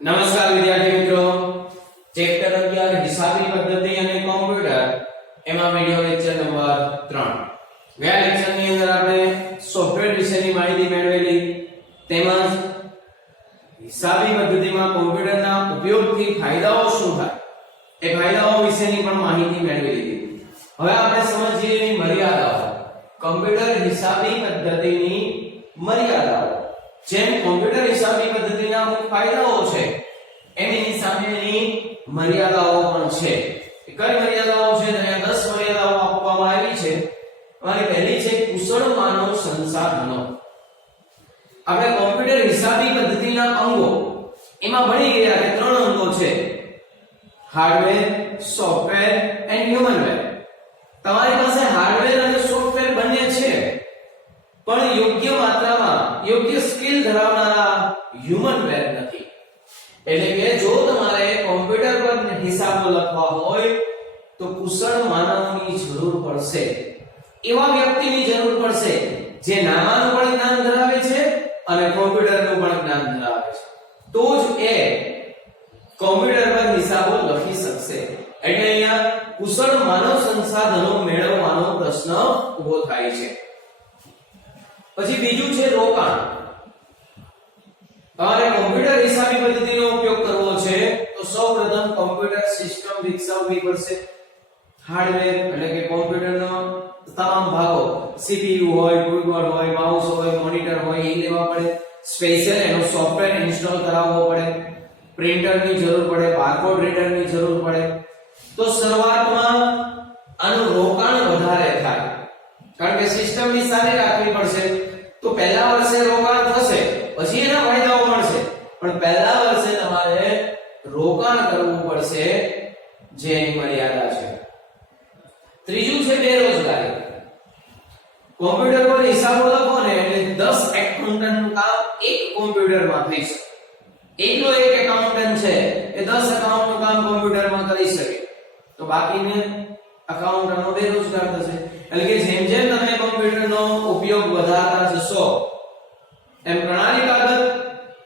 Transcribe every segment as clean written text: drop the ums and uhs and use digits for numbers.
નમસ્કાર વિદ્યાર્થી મિત્રો, ચેપ્ટર 11 હિસાબી પદ્ધતિ અને કોમ્પ્યુટર એમાં વિડિયો લેક્ચર નંબર 3. ગયા લેક્ચરની અંદર આપણે સોફ્ટવેર વિશેની માહિતી મેળવેલી, તેમજ હિસાબી પદ્ધતિમાં કોમ્પ્યુટરના ઉપયોગથી ફાયદાઓ શું થાય એ ફાયદાઓ વિશેની પણ માહિતી મેળવી લીધી. હવે આપણે સમજીએ એની મર્યાદાઓ. કોમ્પ્યુટર હિસાબી પદ્ધતિની મર્યાદાઓ. જેમ કોમ્પ્યુટર હિસાબી પદ્ધતિના અમુક ફાયદાઓ છે, એની સામેની મર્યાદાઓ પણ છે. કઈ મર્યાદાઓ છે? અહીંયા 10 મર્યાદાઓ આપવામાં આવી છે. અને પહેલી છે કુશળ માનવ સંસાધનો. આપણે કોમ્પ્યુટર હિસાબી પદ્ધતિના અંગો એમાં ભણી ગયા કે 3 અંગો છે: હાર્ડવેર, સોફ્ટવેર એન્ડ હ્યુમનવેર. તમારી પાસે હાર્ડવેર અને સોફ્ટવેર બંને છે, પણ યોગ્ય માત્રામાં યોગ્ય સ્કિલ ધરાવનારા હ્યુમનવેર નથી. એટલે કે જો તમારે કોમ્પ્યુટર પર હિસાબો લખવા હોય તો કુશળ માનવની જરૂર પડશે. એવા વ્યક્તિની જરૂર પડશે જે નામાનું પણ જ્ઞાન ધરાવે છે અને કોમ્પ્યુટરનું પણ જ્ઞાન ધરાવે છે. તો જ એ કોમ્પ્યુટર પર હિસાબો લખી શકશે. એટલે અહીંયા કુશળ માનવ સંસાધનો મેળવવાનો પ્રશ્ન ઊભો થાય છે. પછી બીજું છે રોકાણ. તમારે કોમ્પ્યુટર હિસાબી પદ્ધતિનો ઉપયોગ કરવો છે તો સૌપ્રથમ કોમ્પ્યુટર સિસ્ટમ વિકસાવવી પડશે. હાર્ડવેર એટલે કે કોમ્પ્યુટરનો તમામ ભાગો, CPU હોય, કીબોર્ડ હોય, માઉસ હોય, મોનિટર હોય, એ લેવા પડે. સ્પેશિયલ એનો સોફ્ટવેર ઇન્સ્ટોલ કરાવવો પડે. પ્રિન્ટરની જરૂર પડે, બારકોડ રીડરની જરૂર પડે. તો શરૂઆતમાં આનું રોકાણ વધારે થાય, કારણ કે સિસ્ટમ ની સારી રાખવી પડશે. તો પહેલા વર્ષે રોકાણ થશે, પછી એના ફાયદાઓ મળશે, પણ પહેલા વર્ષે તમારે રોકાણ કરવું પડશે, જે એની મર્યાદા છે. ત્રીજું છે બેરોજગારી. કોમ્પ્યુટર પર હિસાબો લખો ને એટલે 10 એકાઉન્ટન્ટનું કામ એક કોમ્પ્યુટરમાં થઈ શકે. એકલો એક એકાઉન્ટન્ટ છે એ 10 એકાઉન્ટનું કામ કોમ્પ્યુટરમાં કરી શકે, તો બાકીને એકાઉન્ટન્ટો બેરોજગાર થશે. એટલે કે જેમ જેમ તમે કોમ્પ્યુટરનો ઉપયોગ વધારતા જશો એમ પ્રણાલી કાગળ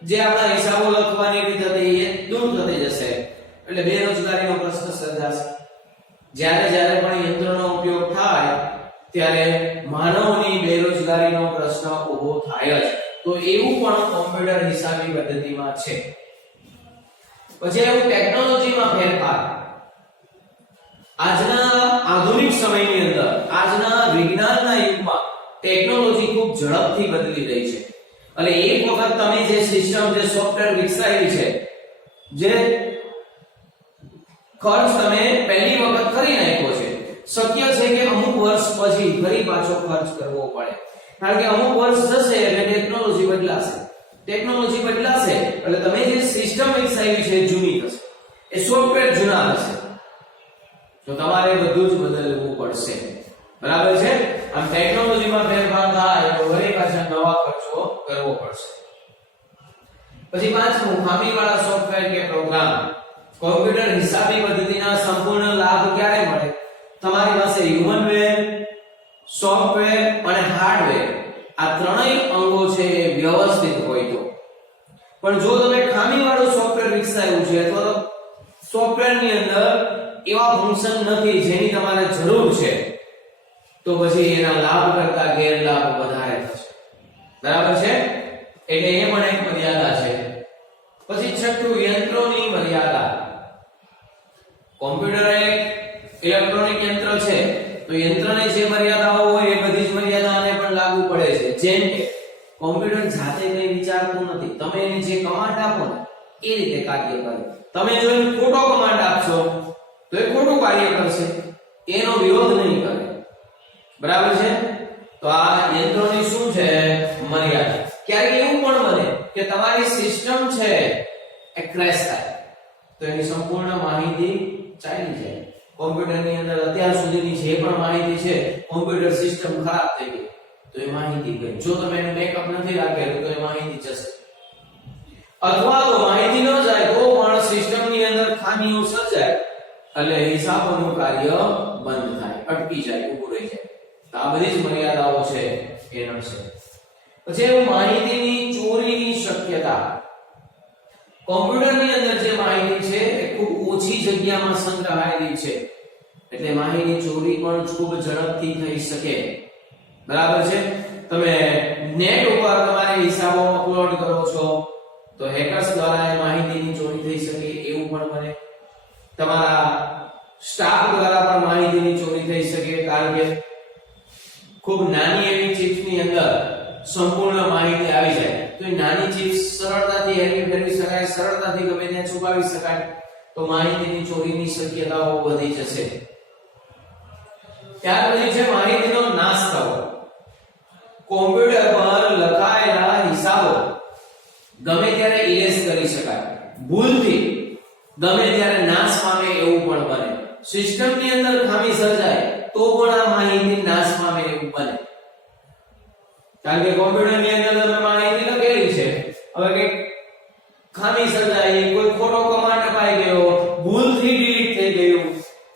જે આપણા હિસાબો લખવાની રીત હતી એ દૂર થતી જશે. એટલે બેરોજગારીનો પ્રશ્ન સર્જાશે. જ્યારે જ્યારે પણ યંત્રનો ઉપયોગ થાય ત્યારે માનવની બેરોજગારીનો પ્રશ્ન ઊભો થાય જ. તો એવું પણ કોમ્પ્યુટર હિસાબી પદ્ધતિમાં છે. પછી એવું ટેકનોલોજીમાં ફેરફાર. આજના આધુનિક સમયની અંદર, આજના વિજ્ઞાનના યુગમાં ટેકનોલોજી ખૂબ ઝડપથી બદલી રહી છે. અને એક વખત તમે જે સિસ્ટમ, જે સોફ્ટવેર વિકસાવી છે, જે ખર્ચ તમે પહેલી વખત કરી નાખ્યો છે, શક્ય છે કે અમુક વર્ષ પછી ફરી પાછો ખર્ચ કરવો પડે. કારણ કે અમુક વર્ષ જશે એટલે ટેકનોલોજી બદલાશે. ટેકનોલોજી બદલાશે એટલે તમે જે સિસ્ટમ વિકસાવી છે જૂની થશે, એ સોફ્ટવેર જૂના હશે, તો તમારે બધું જ બદલવું પડશે. બરાબર છે? આમ ટેકનોલોજીમાં ફેરફાર થાય તો વળી પાછા નવા ખર્ચો કરવો પડશે. પછી પાંચમું, ખામીવાળા સોફ્ટવેર કે પ્રોગ્રામ. કોમ્પ્યુટર હિસાબી પદ્ધતિના સંપૂર્ણ લાભ ક્યારે મળે? તમારી પાસે હ્યુમનવેર, સોફ્ટવેર અને હાર્ડવેર આ ત્રણેય અંગો છે એ વ્યવસ્થિત હોય તો. પણ જો તમે ખામીવાળું સોફ્ટવેર વિકસાવ્યું છે અથવા તો સોફ્ટવેરની અંદર એવા ફંક્શન નથી જેની તમારે જરૂર છે, તો પછી એના લાભ કરતા ગેરલાભ વધારે થશે. બરાબર છે? એટલે એ પણ એક મર્યાદા છે. પછી છઠ્ઠું, યંત્રોની મર્યાદા. કોમ્પ્યુટર એક ઇલેક્ટ્રોનિક યંત્ર છે, તો યંત્રને જે મર્યાદાઓ હોય એ બધી જ મર્યાદાને પણ લાગુ પડે છે. જેમ કે કોમ્પ્યુટર જાતે કંઈ વિચારતું નથી. તમે એને જે કમાન્ડ આપો ને એ રીતે કાર્ય કરે. તમે જો એને ખોટો કમાન્ડ આપશો તો એ ખોટું કાર્ય કરશે, એનો વિરોધ નહીં કરે. બરાબર છે? તો આ યંત્રોની શું છે? મર્યાદા. ક્યારેક એવું પણ બને કે તમારી સિસ્ટમ છે એ ક્રેશ થાય તો એની સંપૂર્ણ માહિતી ચાલી જાય. કોમ્પ્યુટરની અંદર અત્યાર સુધીની જે પણ માહિતી છે, કોમ્પ્યુટર સિસ્ટમ ખરાબ થઈ ગઈ તો એ માહિતી ગઈ. જો તમે એનું બેકઅપ નથી રાખેલું તો એ માહિતી જશે. અથવા તો માહિતી ન જાય તો પણ સિસ્ટમની અંદર ખામીઓ સર્જાય એટલે હિસાબોનું કાર્ય બંધ થાય, અટકી જાય, ઊભું રહી જાય. તો આ બધી જ મર્યાદાઓ છે એ નડશે. પછી માહિતીની ચોરીની શક્યતા. કોમ્પ્યુટરની અંદર જે માહિતી છે એ ખૂબ ઓછી જગ્યામાં સંગ્રહાયેલી છે, એટલે માહિતી ચોરી પણ ખૂબ ઝડપથી થઈ શકે. બરાબર છે. તમે નેટ ઉપર તમારે હિસાબો અપલોડ કરો છો તો હેકર્સ દ્વારા એ માહિતીની ચોરી થઈ શકે એવું પણ બને. તમારા સ્ટાફ દ્વારા પણ માહિતીની ચોરી થઈ શકે, કારણ કે ખૂબ નાની એવી ચિપ્સની અંદર સંપૂર્ણ માહિતી આવી જાય તો એ નાની ચિપ્સ સરળતાથી હેરફેર કરી શકાય, સરળતાથી ગમે ત્યાં છુપાવી શકાય, તો માહિતીની ચોરીની શક્યતાઓ વધી જશે. ત્યાર પછી છે માહિતીનો નાશ થવો. કોમ્પ્યુટર પર લખાયેલા હિસાબો ગમે ત્યારે ઇરેઝ કરી શકાય, ભૂલથી ગમે ત્યારે નાશ પામે એવું પણ બને. સિસ્ટમની અંદર ખામી સર્જાય તો પણ આ માહિતી નાશ પામે એવું બને. કારણ કે કોમ્પ્યુટરની અંદર તમે માહિતી લખેલી છે, હવે કે ખામી સર્જાય, કોઈ ખોટો કમાન્ડ અપાઈ ગયો, ભૂલથી ડિલીટ થઈ ગયું,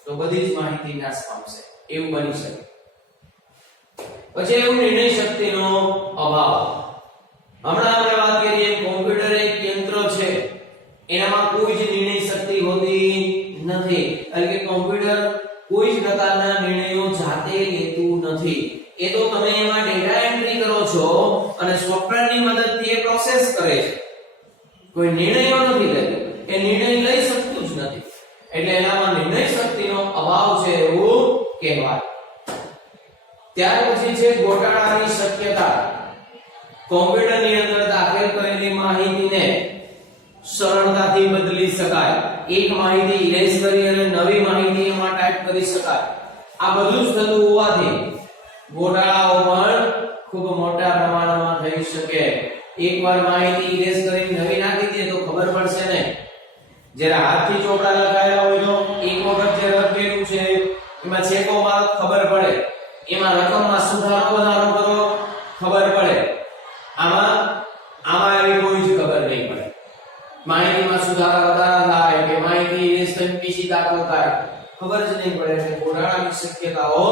તો બધી જ માહિતી નાશ પામશે એવું બની શકે. પછી એવું નિર્ણય શક્તિનો અભાવ. હમણાં આપણે વાત કરીએ કોમ્પ્યુટર એક યંત્ર છે, એનામાં કોઈ જ નિર્ણય શક્તિ હોતી નથી. એટલે કે કોમ્પ્યુટર કોઈ જ પ્રકારના નિર્ણયો જાતે લેતું નથી. એ તો તમે એમાં ડેટા એન્ટ્રી કરો છો અને સોફ્ટવેરની મદદથી એ પ્રોસેસ કરે છે, કોઈ નિર્ણયો નથી લેતો, એ નિર્ણય લઈ શકતું જ નથી. એટલે એનામાં નિર્ણય શક્તિનો અભાવ છે એવું કહેવાય. ત્યાર પછી છે ગોટાળાની શક્યતા. કોમ્પ્યુટરની અંદર દાખલ કરેલી માહિતીને સરળતાથી બદલી શકાય, એક માહિતી ઇરેઝ કરી અને નવી માહિતી એમાં ટાઈપ કરી શકાય. આ બધું જ થતું હોવાથી ગોટાળાઓ પણ ખૂબ મોટા પ્રમાણમાં થઈ શકે. એકવાર માહિતી ઇરેઝ કરી નવી નાખી દે તો ખબર પડશે ને. જ્યારે હાથથી ચોપડા લખાયેલા હોય તો એક વખત જે લખેલું છે એમાં ચેકો મારો ખબર પડે, એમાં રકમમાં સુધારો વધારો કરો ખબર પડે, આમાં એવી કોઈ જ ખબર નહીં પડે. માહિતીમાં સુધારા વધારા થાય કે માહિતી ઇરેઝ થઈ પીસી દાખલ થાય ખબર જ નહીં પડે. એટલે ગોટાળાની શક્યતાઓ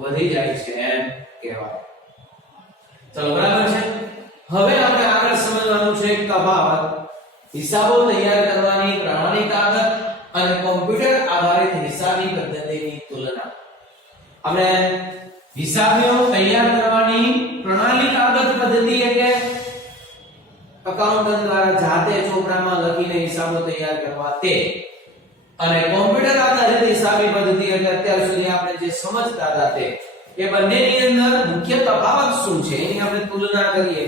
વધી જાય છે એમ કહેવાય. ચલો બરાબર છે. હવે આપણે આગળ સમજવાનું છે તફાવત હિસાબો તૈયાર કરવાની પ્રણાલી કાગળ અને કોમ્પ્યુટર આધારિત હિસાબી પદ્ધતિની તુલના. આપણે હિસાબીઓ તૈયાર કરવાની પ્રણાલી કાગળ પદ્ધતિ એટલે એકાઉન્ટન્ટ દ્વારા જાતે ચોપડામાં લખીને હિસાબો તૈયાર કરવા તે, અને કોમ્પ્યુટર આધારિત હિસાબી પદ્ધતિ એટલે અત્યાર સુધી આપણે જે સમજતા હતા તે. એ બંનેની અંદર મુખ્ય તફાવત શું છે એની આપણે તુલના કરીએ.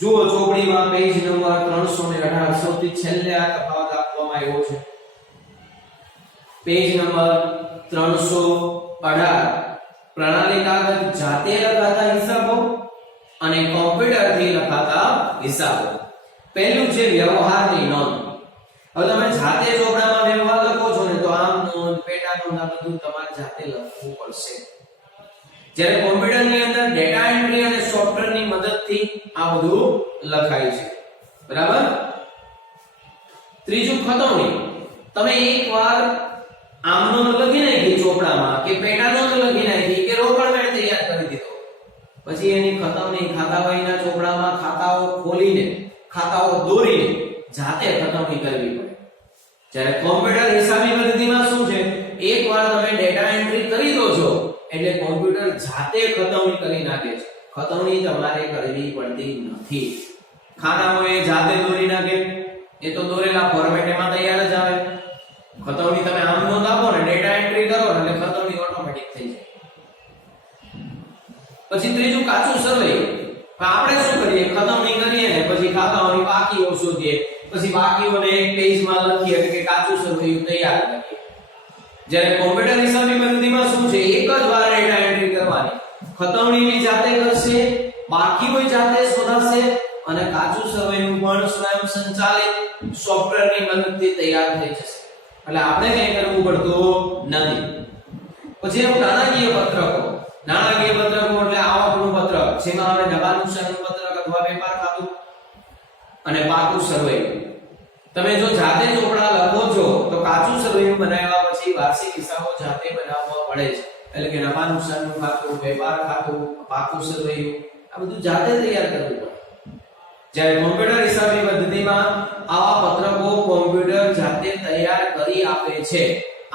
જુઓ ચોપડીમાં પેજ નંબર 318 સૌથી છેલ્લે આ તફાવત આપવામાં આવ્યો છે. પેજ નંબર 318 પ્રણાલી કાગળ જાતે લખાતા હિસાબો અને કોમ્પ્યુટરથી લખાતા હિસાબો. પહેલું છે વ્યવહારની નોંધ. હવે તમે જાતે ચોપડામાં વ્યવહાર લખો છો ને તો આમ નોંધ, પેટા નોંધ આ બધું તમારે જાતે લખવું પડશે. જ્યારે કોમ્પ્યુટરની અંદર ડેટા એન્ટ્રી અને સોફ્ટવેરની મદદથી આ બધું લખાય છે. બરાબર. ત્રીજું ખતવણી. તમે એકવાર આમ નોંધ લખી નાખી ચોપડામાં કે પેટા નોંધ લખી નાખી કે રોકડ મેળ તૈયાર કરી દીધો, પછી એની ખતવણી ખાતા વહીના ચોપડામાં ખાતાઓ ખોલીને ખાતાઓ દોરીને જાતે ખતવણી કરવી પડે. જ્યારે કોમ્પ્યુટર હિસાબી પદ્ધતિમાં શું છે, એકવાર તમે ડેટા એન્ટ્રી કરી દો છો એટલે કોમ્પ્યુટર જાતે ખતવણી કરી નાખે છે. ખતવણી તમારે કરવી પડતી નથી. ખાનાઓ એ જાતે દોરી નાખે, એ તો દોરેલા ફોર્મેટ એમાં તૈયાર જ આવે. ખતવણી તમે આમ નોંધ આપો ને ડેટા એન્ટ્રી કરો એટલે ખતવણી ઓટોમેટિક થઈ જાય. પછી ત્રીજું કાચું સર્વે. આપણે શું કરીએ, ખતવણી કરીએ ને પછી ખાતાઓની બાકીઓ શોધીએ, પછી બાકીઓને એક પેજમાં લખીએ એટલે કે કાચું સર્વે તૈયાર કરીએ. જ્યારે કોમ્પ્યુટર હિસાબી પદ્ધતિમાં શું છે, એક જ વાર ડેટા એન્ટ્રી કરવાની, ખતવણી બી જાતે કરશે, બાકીઓ જાતે શોધાશે અને કાચું સર્વેનું પણ સ્વયં સંચાલિત સોફ્ટવેરની મદદથી તૈયાર થઈ જશે. એટલે આપણે કંઈ કરવું પડતું નથી. પછી નાણાકીય પત્રકો. નાણાકીય પત્રકો એટલે આવકનું પત્રક, જેમાં આપણે નવા નુકસાનનું પત્રક અથવા વેપાર ખાતું અને પાકું સર્વે. તમે જો જાતે ચોપડા લખો છો તો કાચું સર્વે બનાવ્યા પછી વાર્ષિક હિસાબો જાતે બનાવવા પડે છે. એટલે કે નવા નુકસાનનું ખાતું, વેપાર ખાતું, પાકું સર્વે આ બધું જાતે તૈયાર કરવું પડે. જ્યારે કોમ્પ્યુટર હિસાબી પદ્ધતિમાં આવા પત્રકો કોમ્પ્યુટર જાતે તૈયાર કરી આપે છે,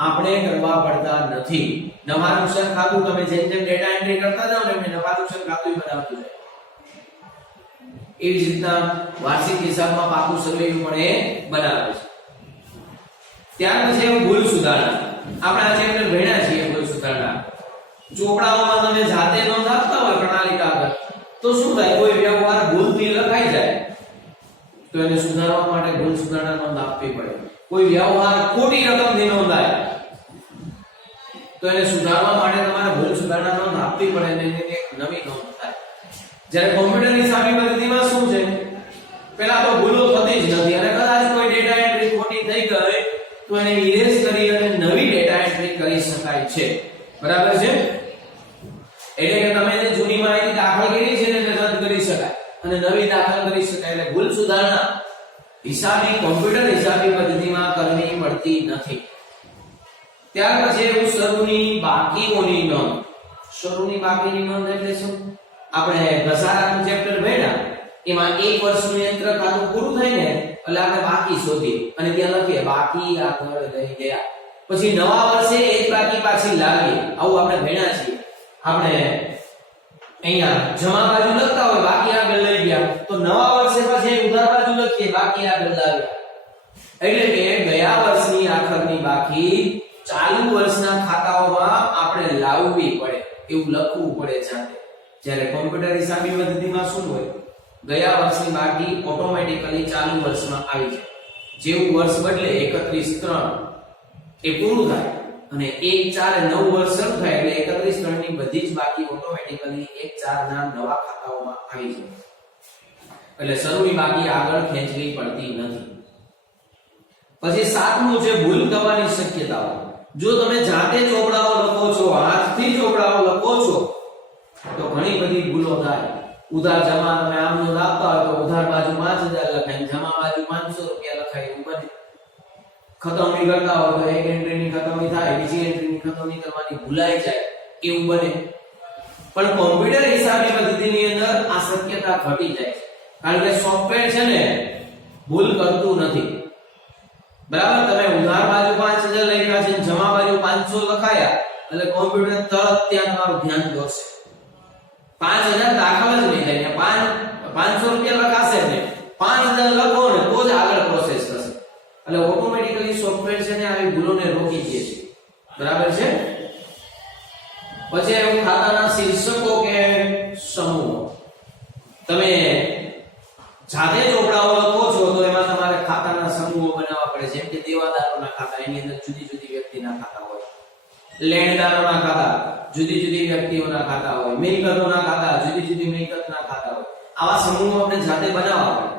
આપણે કરવા પડતા નથી. નફા નુકસાન ખાતું તમે જેમ જેમ ડેટા એન્ટ્રી કરતા જાવ ને એમ નફા નુકસાન ખાતું બનાવતું જાય. એવી જ રીતના વાર્ષિક હિસાબમાં પાકું સર્વેયું પણ એ બનાવે છે. ત્યાર પછી ભૂલ સુધારણા. આપણે આ ચેપ્ટર ભણ્યા છીએ ભૂલ સુધારણા. ચોપડાઓમાં તમે જાતે નોંધ આપતા હોય પ્રણાલી કાગળ તો શું થાય, કોઈ વ્યવહાર ભૂલથી લખાઈ જાય તો એને સુધારવા માટે ભૂલ સુધારણા નોંધ આપવી પડે. કોઈ વ્યવહાર ખોટી રકમથી નોંધાય તો એને સુધારવા માટે તમારે ભૂલ સુધારણા નોંધ આપવી પડે અને એની એક નવી નોંધ થાય. જ્યારે કોમ્પ્યુટર હિસાબી પદ્ધતિમાં શું છે, પહેલા તો ભૂલો થતી જ નથી અને કદાચ કોઈ ડેટા એન્ટ્રી ખોટી થઈ ગઈ તો એને ઇરેઝ કરી અને નવી ડેટા એન્ટ્રી કરી શકાય છે. બરાબર છે? એટલે કે તમે જે જૂની માહિતી દાખલ કરી છે એને રદ કરી શકાય અને નવી દાખલ કરી શકાય. એટલે ભૂલ સુધારણા હિસાબી કોમ્પ્યુટર હિસાબી પદ્ધતિમાં કરવી પડતી નથી. ત્યાર પછી એવું શરૂની બાકીઓની નોંધ. શરૂની બાકીની નોંધ એટલે શું? આપણે ઘસારાનું ચેપ્ટર ભણ્યા એમાં 1 વર્ષનું યંત્ર ખાતું પૂરું થાય ને એટલે આપણે બાકી શોધીએ અને ત્યાં લખીએ બાકી આગળ રહી ગયા. પછી નવા વર્ષે એ જ બાકી પાછી લાવીએ. આવું આપણે ભણ્યા છીએ. આપણે અહીંયા જમા બાજુ લખતા હોય બાકી આગળ લઈ ગયા તો નવા વર્ષે પછી ઉધાર બાજુ લખીએ બાકી આગળ લાવ્યા. એટલે કે ગયા વર્ષની આખરની બાકી ચાલુ વર્ષના ખાતાઓમાં આપણે લાવવી પડે, એવું લખવું પડે જાતે. જ્યારે કોમ્પ્યુટર હિસાબી પદ્ધતિમાં શું હોય, ગયા વર્ષની બાકી ઓટોમેટિકલી ચાલુ વર્ષમાં આવી જાય. જેવું વર્ષ બદલે 31/3 એ પૂરું થાય અને 1/4 નવું વર્ષ શરૂ થાય એટલે 31/3 ની બધી જ બાકી ઓટોમેટિકલી 1/4 ના નવા ખાતાઓમાં આવી જાય. એટલે શરૂની બાકી આગળ ખેંચવી પડતી નથી. પછી સાતમું છે ભૂલ થવાની શક્યતાઓ. જો તમે જાતે ચોપડાઓ લખો છો, હાથથી ચોપડાઓ લખો છો તો ઘણી બધી ભૂલો થાય. ઉધાર જમા તમે આમ નોંધ આપતા હોય તો ઉધાર બાજુ 5000 લખાય, જમા બાજુ 500 રૂપિયા લખાય, એવું બને. ખતમણી કરતા હોય તો એક એન્ટ્રીની ખતમણી થાય, બીજી એન્ટ્રીની ખતમણી કરવાની ભૂલાઈ જાય, એવું બને. પણ કોમ્પ્યુટર હિસાબી પદ્ધતિની અંદર આ શક્યતા ઘટી જાય છે, કારણ કે સોફ્ટવેર છે ને ભૂલ કરતું નથી. બરાબર? તમે ઉધાર બાજુ 5000 લખ્યા છે, જમા બાજુ 500 લખાયા એટલે કોમ્પ્યુટર તરત ત્યાં તમારું ધ્યાન દોરશે. 5000 દાખલ જ નહીં થાય, 500 રૂપિયા લખાશે ને 5000 લખો ને તો જ આગળ પ્રોસેસ થશે. એટલે ઓટોમેટિકલી સોફ્ટવેર છે ને આવી ભૂલોને રોકી દે છે. બરાબર છે? પછી એવું ખાતાના શીર્ષકો કે સમૂહો. તમે જાતે ચોપડાઓ લખો છો તો એમાં તમારે ખાતાના સમૂહો બનાવવા પડે. જેમ કે દેવાદારોના ખાતા, એની અંદર જુદી જુદી વ્યક્તિના ખાતા હોય. લેણદારોના ખાતા, જુદી જુદી વ્યક્તિઓના ખાતા હોય. મિલકતોના ખાતા, જુદી જુદી મિલકતના ખાતા હોય. આવા સમૂહો આપણે જાતે બનાવવા પડે.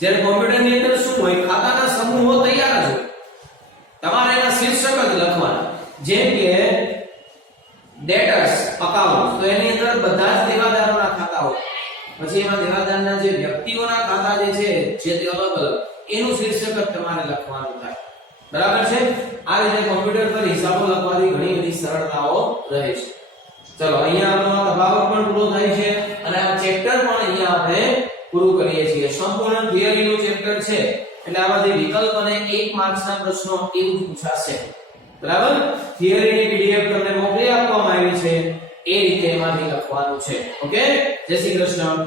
જ્યારે કોમ્પ્યુટરની અંદર શું હોય, ખાતાના સમૂહો તૈયાર જ હોય, તમારે એના શીર્ષક જ લખવાના. જેમ કે ડેટર્સ અકાઉન્ટ, તો એની અંદર બધા જ દેવાદારોના ખાતા હોય. પછી એમાં દેવાદારના જે વ્યક્તિઓના ખાતા જે છે જે તે અલગ અલગ, એનું શીર્ષક જ તમારે લખવાનું થાય. બરાબર છે? આ રીતે કોમ્પ્યુટર પર હિસાબો લખવાની ઘણી બધી સરળતાઓ રહે છે. ચલો અહીંયા આપણો તફાવત પણ પૂરો થાય છે અને આ ચેપ્ટર પણ અહીંયા આપણે પૂરું કરીએ છીએ. સંપૂર્ણ થિયરીનું ચેપ્ટર છે એટલે આમાંથી વિકલ્પ અને 1 માર્ક્સના પ્રશ્નો એવું જ પૂછાશે. બરાબર? થિયરીની પીડીએફ તમને મોકલી આપવામાં આવી છે, એ રીતે એમાંથી લખવાનું છે. ઓકે? જય શ્રી કૃષ્ણ.